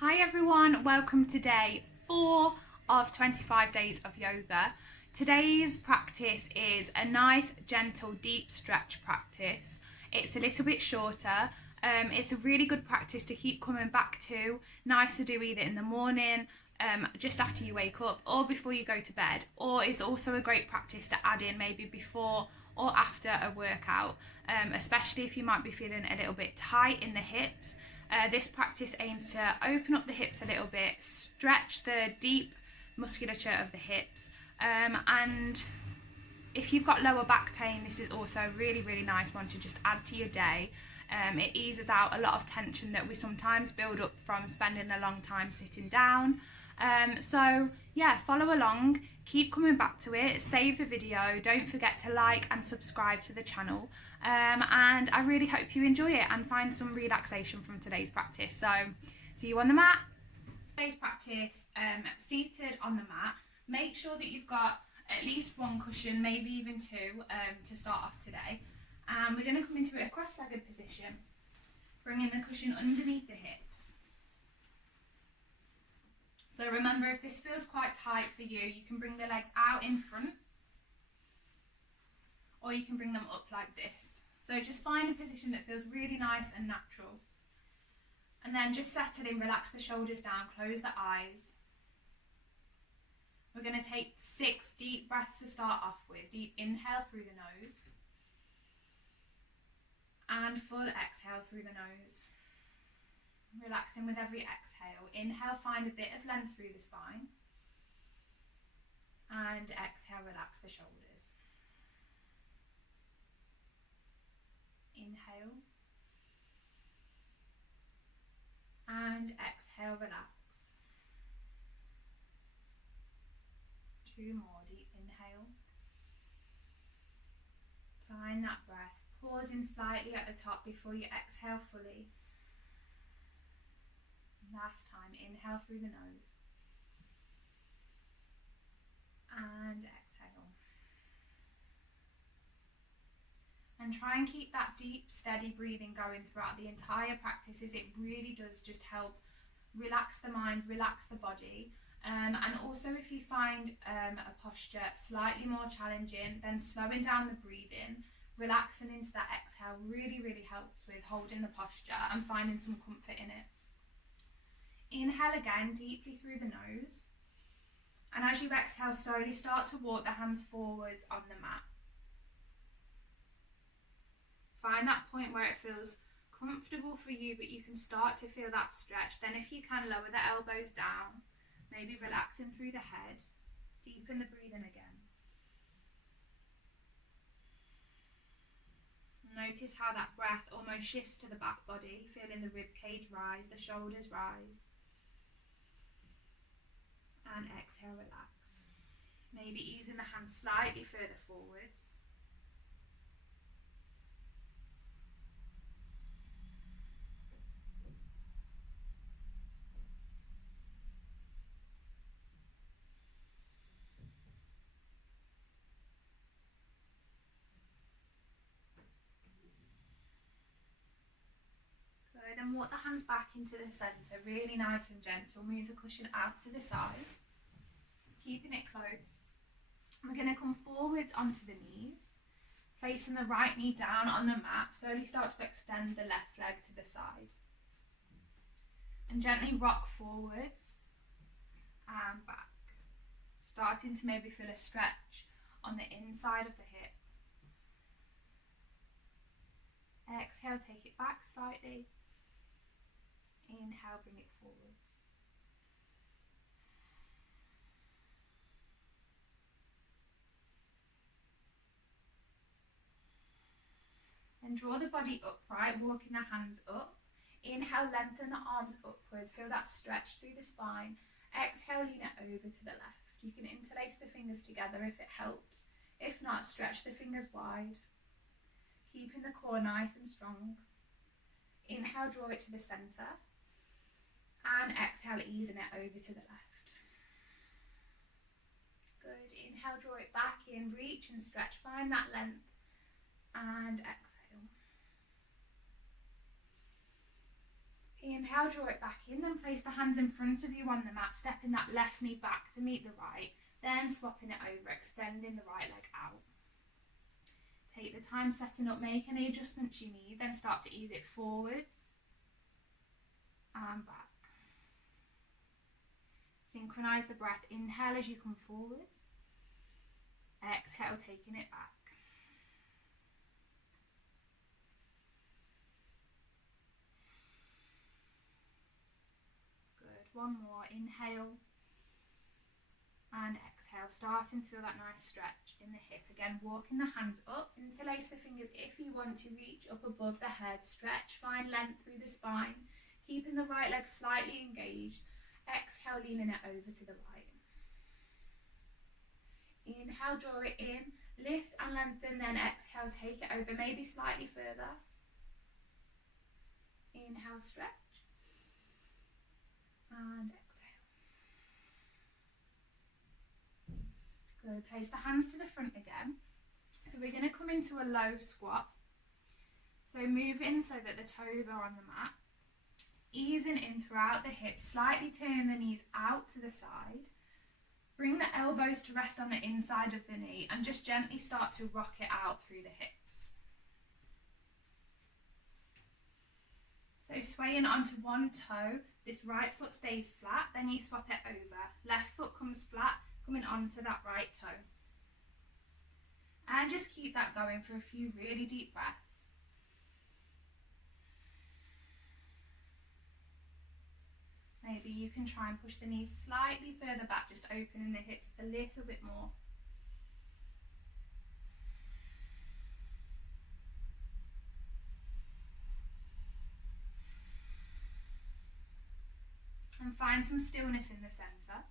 Hi everyone, welcome to day 4 of 25 days of yoga. Today's practice is a nice, gentle, deep stretch practice. It's a little bit shorter. It's a really good practice to keep coming back to. Nice to do either in the morning, just after you wake up, or before you go to bed. Or it's also a great practice to add in maybe before or after a workout, especially if you might be feeling a little bit tight in the hips. This practice aims to open up the hips a little bit, stretch the deep musculature of the hips, and if you've got lower back pain, this is also a really nice one to just add to your day. It eases out a lot of tension that we sometimes build up from spending a long time sitting down. So yeah, follow along, keep coming back to it, save the video, don't forget to like and subscribe to the channel, and I really hope you enjoy it and find some relaxation from today's practice. So see you on the mat. Today's practice, seated on the mat. Make sure that you've got at least one cushion, maybe even two, to start off today. And we're going to come into a cross-legged position, bringing the cushion underneath the hips. So remember, if this feels quite tight for you, you can bring the legs out in front, or you can bring them up like this. So just find a position that feels really nice and natural. And then just settle in, relax the shoulders down, close the eyes. We're going to take 6 deep breaths to start off with. Deep inhale through the nose. And full exhale through the nose. Relaxing with every exhale. Inhale, find a bit of length through the spine. And exhale, relax the shoulders. Inhale. And exhale, relax. 2 more, deep inhale. Find that breath, pausing slightly at the top before you exhale fully. Last time, inhale through the nose. And exhale. And try and keep that deep, steady breathing going throughout the entire practice, as it really does just help relax the mind, relax the body. And also, if you find a posture slightly more challenging, then slowing down the breathing, relaxing into that exhale really helps with holding the posture and finding some comfort in it. Inhale again, deeply through the nose. And as you exhale, slowly start to walk the hands forwards on the mat. Find that point where it feels comfortable for you, but you can start to feel that stretch. Then if you can, lower the elbows down, maybe relaxing through the head, deepen the breathing again. Notice how that breath almost shifts to the back body, feeling the rib cage rise, the shoulders rise. And exhale, relax. Maybe easing the hands slightly further forwards. Good, and walk the hands back into the centre, really nice and gentle. Move the cushion out to the side, keeping it close. We're going to come forwards onto the knees, placing the right knee down on the mat. Slowly start to extend the left leg to the side. And gently rock forwards and back. Starting to maybe feel a stretch on the inside of the hip. Exhale, take it back slightly. Inhale, bring it forwards. Then draw the body upright, walking the hands up. Inhale, lengthen the arms upwards, feel that stretch through the spine. Exhale, lean it over to the left. You can interlace the fingers together if it helps. If not, stretch the fingers wide. Keeping the core nice and strong. Inhale, draw it to the centre. And exhale, easing it over to the left. Good. Inhale, draw it back in, reach and stretch. Find that length. And exhale. Inhale, draw it back in, then place the hands in front of you on the mat, stepping that left knee back to meet the right, then swapping it over, extending the right leg out. Take the time setting up, make any adjustments you need, then start to ease it forwards and back. Synchronise the breath, inhale as you come forwards, exhale taking it back. One more, inhale and exhale, starting to feel that nice stretch in the hip. Again, walking the hands up, interlace the fingers if you want to reach up above the head, stretch, find length through the spine, keeping the right leg slightly engaged. Exhale, leaning it over to the right. Inhale, draw it in, lift and lengthen, then exhale, take it over, maybe slightly further. Inhale, stretch. And exhale. Good. Place the hands to the front again. So we're going to come into a low squat. So move in so that the toes are on the mat. Easing in throughout the hips, slightly turning the knees out to the side. Bring the elbows to rest on the inside of the knee and just gently start to rock it out through the hips. So swaying onto one toe, this right foot stays flat, then you swap it over. Left foot comes flat, coming onto that right toe. And just keep that going for a few really deep breaths. Maybe you can try and push the knees slightly further back, just opening the hips a little bit more. And find some stillness in the centre.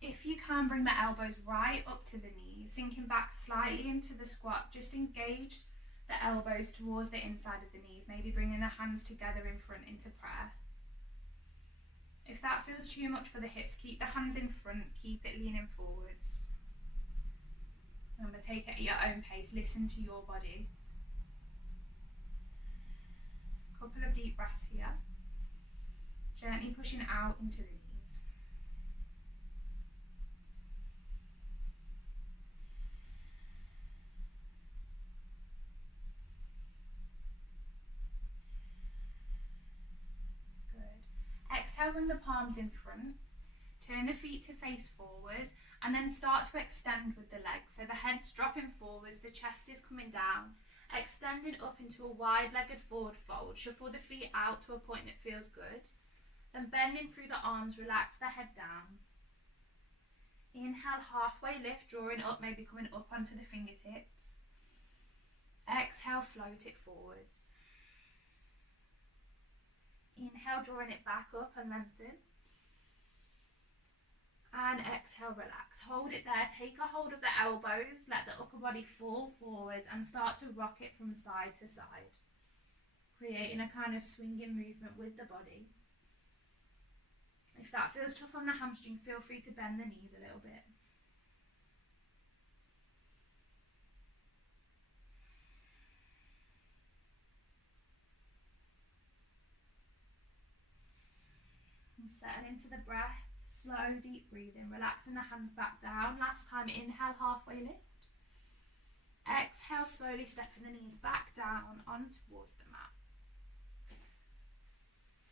If you can, bring the elbows right up to the knees, sinking back slightly into the squat. Just engage the elbows towards the inside of the knees, maybe bringing the hands together in front into prayer. If that feels too much for the hips, keep the hands in front, keep it leaning forwards. Remember, take it at your own pace, listen to your body. A couple of deep breaths here. Gently pushing out into the knees. Good. Exhale, bring the palms in front. Turn the feet to face forwards and then start to extend with the legs. So the head's dropping forwards, the chest is coming down. Extending up into a wide-legged forward fold. Shuffle the feet out to a point that feels good. Then bending through the arms, relax the head down. Inhale, halfway lift, drawing up, maybe coming up onto the fingertips. Exhale, float it forwards. Inhale, drawing it back up and lengthen. And exhale, relax. Hold it there, take a hold of the elbows, let the upper body fall forwards and start to rock it from side to side, creating a kind of swinging movement with the body. If that feels tough on the hamstrings, feel free to bend the knees a little bit. And settle into the breath, slow, deep breathing, relaxing the hands back down. Last time, inhale, halfway lift. Exhale, slowly stepping the knees back down on towards the mat.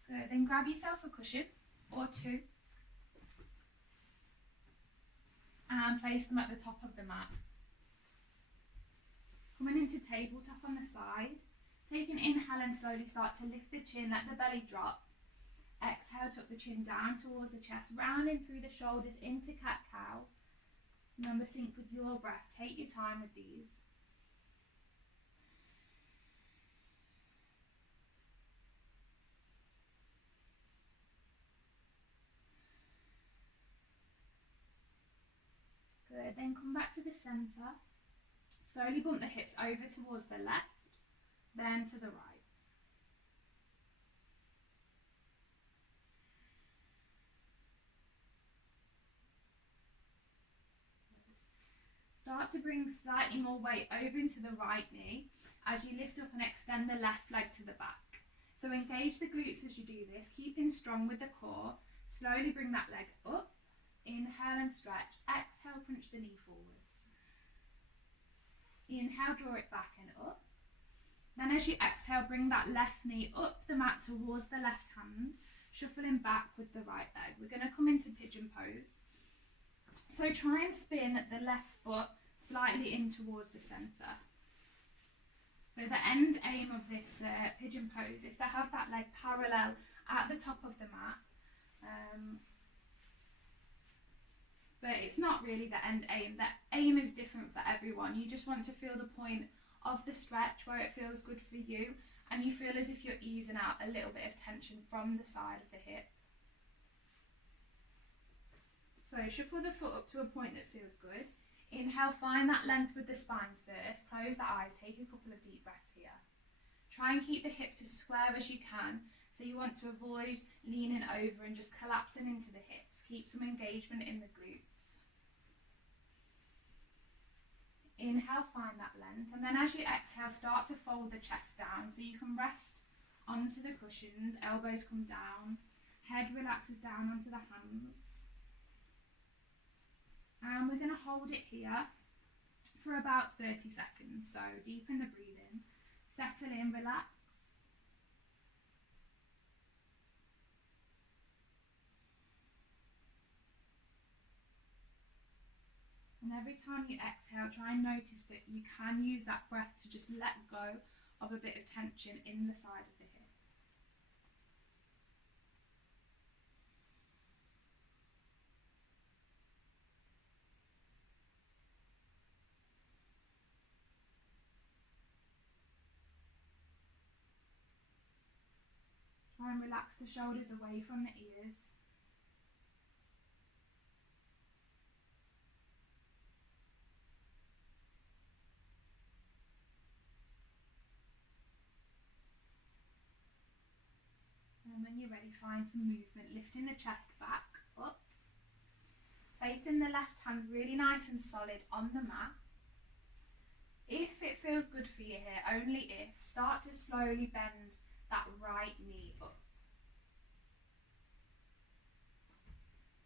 Good, then grab yourself a cushion or two and place them at the top of the mat. Coming into tabletop on the side, take an inhale and slowly start to lift the chin, let the belly drop. Exhale, tuck the chin down towards the chest, rounding through the shoulders into cat-cow. Remember, sync with your breath, take your time with these. Good, then come back to the centre. Slowly bump the hips over towards the left, then to the right. Start to bring slightly more weight over into the right knee as you lift up and extend the left leg to the back. So engage the glutes as you do this, keeping strong with the core. Slowly bring that leg up. Inhale and stretch. Exhale, crunch the knee forwards. Inhale, draw it back and up. Then as you exhale, bring that left knee up the mat towards the left hand, shuffling back with the right leg. We're going to come into pigeon pose. So try and spin the left foot slightly in towards the centre. So the end aim of this pigeon pose is to have that leg parallel at the top of the mat. But it's not really the end aim. The aim is different for everyone. You just want to feel the point of the stretch where it feels good for you and you feel as if you're easing out a little bit of tension from the side of the hip. So shuffle the foot up to a point that feels good. Inhale, find that length with the spine first. Close the eyes, take a couple of deep breaths here. Try and keep the hips as square as you can. So you want to avoid leaning over and just collapsing into the hips. Keep some engagement in the glutes. Inhale, find that length. And then as you exhale, start to fold the chest down. So you can rest onto the cushions, elbows come down, head relaxes down onto the hands. And we're going to hold it here for about 30 seconds. So deepen the breathing, settle in, relax. And every time you exhale, try and notice that you can use that breath to just let go of a bit of tension in the side of the hip. Try and relax the shoulders away from the ears. And when you're ready, find some movement, lifting the chest back, up. Placing the left hand really nice and solid on the mat. If it feels good for you here, only if, start to slowly bend that right knee up.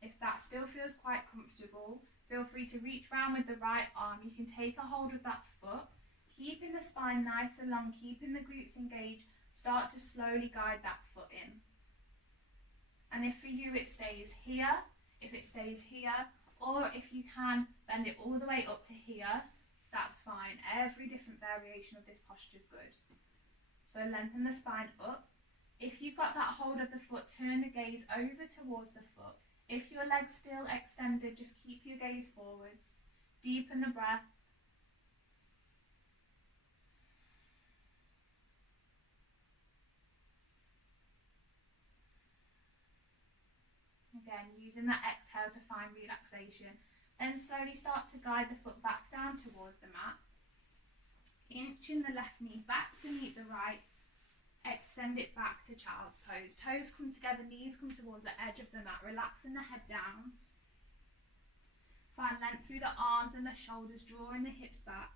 If that still feels quite comfortable, feel free to reach round with the right arm. You can take a hold of that foot, keeping the spine nice and long, keeping the glutes engaged. Start to slowly guide that foot in. And if for you it stays here, if it stays here, or if you can bend it all the way up to here, that's fine. Every different variation of this posture is good. So lengthen the spine up. If you've got that hold of the foot, turn the gaze over towards the foot. If your leg's still extended, just keep your gaze forwards. Deepen the breath. Again, using that exhale to find relaxation. Then slowly start to guide the foot back down towards the mat. Inching the left knee back to meet the right. Extend it back to child's pose. Toes come together, knees come towards the edge of the mat. Relaxing the head down. Find length through the arms and the shoulders, drawing the hips back.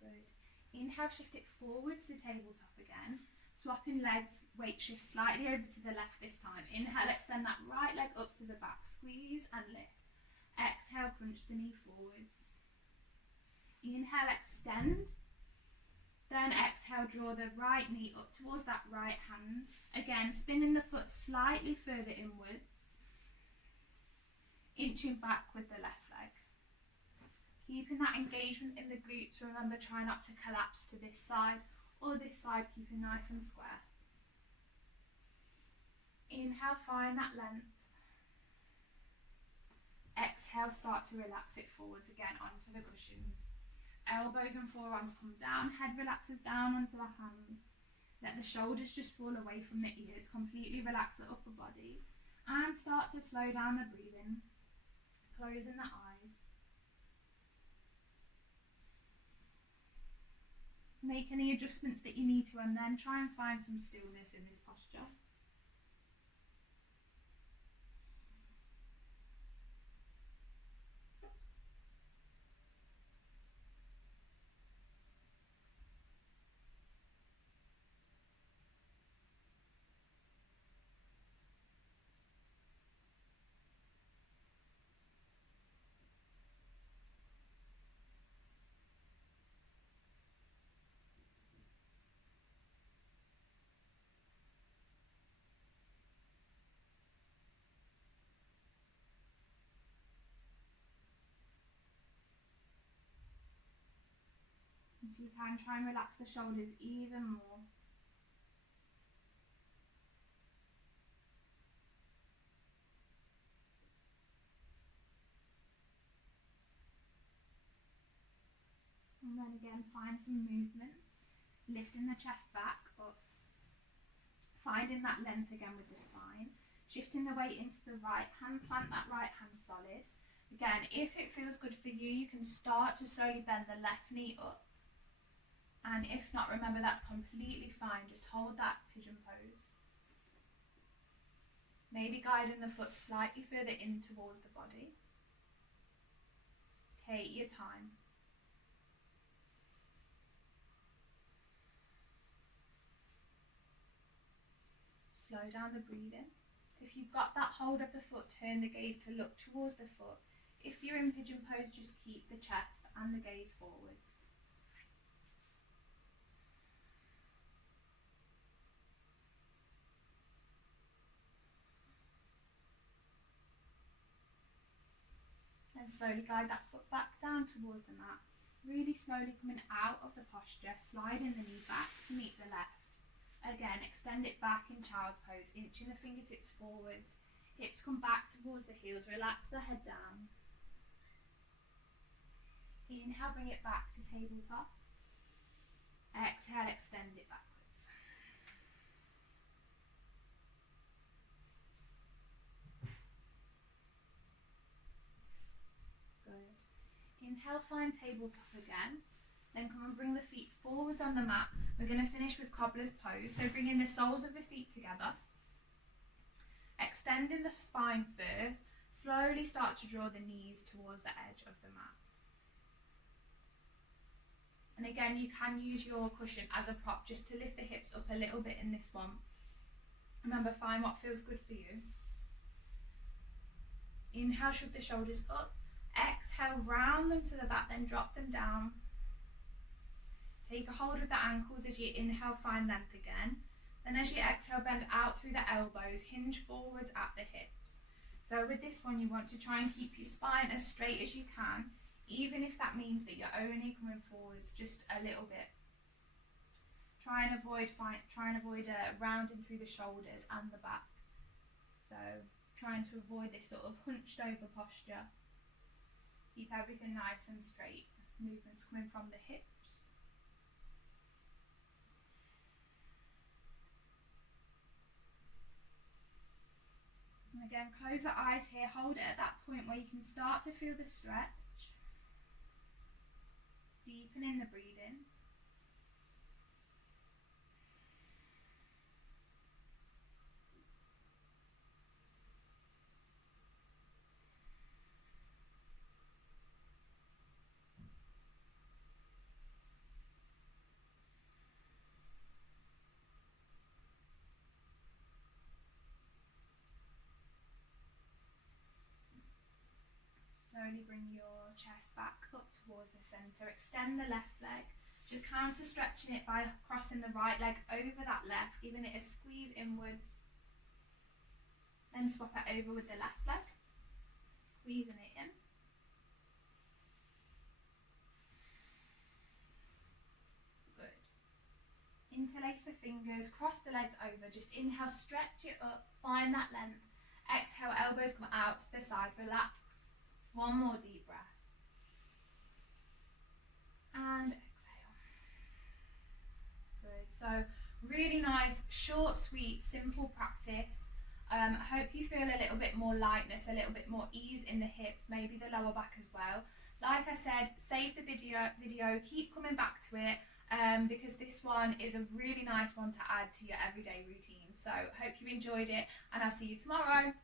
Good. Inhale, shift it forwards to tabletop again. Swapping legs, weight shift slightly over to the left this time. Inhale, extend that right leg up to the back. Squeeze and lift. Exhale, crunch the knee forwards. Inhale, extend. Then exhale, draw the right knee up towards that right hand. Again, spinning the foot slightly further inwards. Inching back with the left leg. Keeping that engagement in the glutes. Remember, try not to collapse to this side or this side, keeping nice and square. Inhale, find that length. Exhale, start to relax it forwards again onto the cushions. Elbows and forearms come down, head relaxes down onto the hands. Let the shoulders just fall away from the ears, completely relax the upper body. And start to slow down the breathing, closing the eyes. Make any adjustments that you need to, and then try and find some stillness in this posture. If you can, try and relax the shoulders even more. And then again, find some movement, lifting the chest back up, finding that length again with the spine, shifting the weight into the right hand, plant that right hand solid. Again, if it feels good for you, you can start to slowly bend the left knee up. And if not, remember that's completely fine. Just hold that pigeon pose. Maybe guiding the foot slightly further in towards the body. Take your time. Slow down the breathing. If you've got that hold of the foot, turn the gaze to look towards the foot. If you're in pigeon pose, just keep the chest and the gaze forwards. Then slowly guide that foot back down towards the mat. Really slowly coming out of the posture, sliding the knee back to meet the left. Again, extend it back in child's pose, inching the fingertips forwards. Hips come back towards the heels, relax the head down. Inhale, bring it back to tabletop. Exhale, extend it backwards. Good. Inhale, find tabletop again. Then come and bring the feet forwards on the mat. We're going to finish with cobbler's pose. So bringing the soles of the feet together. Extending the spine first. Slowly start to draw the knees towards the edge of the mat. And again, you can use your cushion as a prop just to lift the hips up a little bit in this one. Remember, find what feels good for you. Inhale, shrug the shoulders up. Exhale, round them to the back, then drop them down. Take a hold of the ankles as you inhale, find length again. Then as you exhale, bend out through the elbows, hinge forwards at the hips. So with this one, you want to try and keep your spine as straight as you can, even if that means that you're only coming forwards just a little bit. Try and avoid rounding through the shoulders and the back. So trying to avoid this sort of hunched over posture. Keep everything nice and straight. Movements coming from the hips. And again, close the eyes here, hold it at that point where you can start to feel the stretch. Deepening the breathing. Slowly bring your chest back up towards the centre. Extend the left leg. Just counter stretching it by crossing the right leg over that left, giving it a squeeze inwards. Then swap it over with the left leg, squeezing it in. Good. Interlace the fingers, cross the legs over. Just inhale, stretch it up, find that length. Exhale, elbows come out to the side, relax. One more deep breath. And exhale. Good. So really nice, short, sweet, simple practice. Hope you feel a little bit more lightness, a little bit more ease in the hips, maybe the lower back as well. Like I said, save the video, keep coming back to it because this one is a really nice one to add to your everyday routine. So hope you enjoyed it and I'll see you tomorrow.